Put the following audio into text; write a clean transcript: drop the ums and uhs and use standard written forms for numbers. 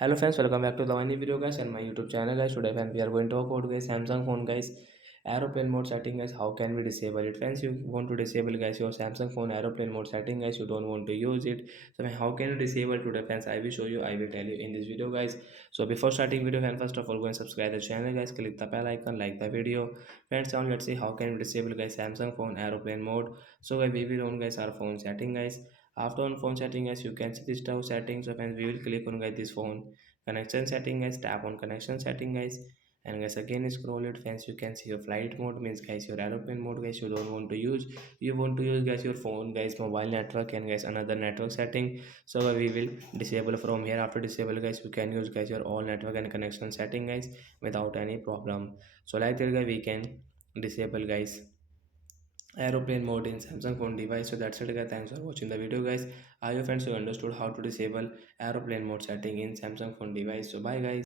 Hello friends, welcome back to the new video guys and my YouTube channel guys. Today friends, we are going to talk about guys Samsung phone guys aeroplane mode setting guys. How can we disable it? Friends, you want to disable guys your Samsung phone aeroplane mode setting guys. You don't want to use it. So how can you disable today friends? I will show you. I will tell you in this video guys. So before starting video friends, first of all go and subscribe the channel guys. Click the bell icon, like the video. Friends, now let's see how can we disable guys Samsung phone aeroplane mode. So guys, we will on guys our phone setting guys. After on phone setting guys, you can see this tab settings. So friends, we will click on guys this phone connection setting guys, tap on connection setting guys, and guys again scroll it friends, you can see your flight mode means guys your aeroplane mode guys, you don't want to use, you want to use guys your phone guys mobile network and guys another network setting. So we will disable from here. After disable guys, you can use guys your all network and connection setting guys without any problem. So like that guys, we can disable guys aeroplane mode in Samsung phone device. So that's it guys, thanks for watching the video guys. I hope friends you understood how to disable aeroplane mode setting in Samsung phone device. So bye guys.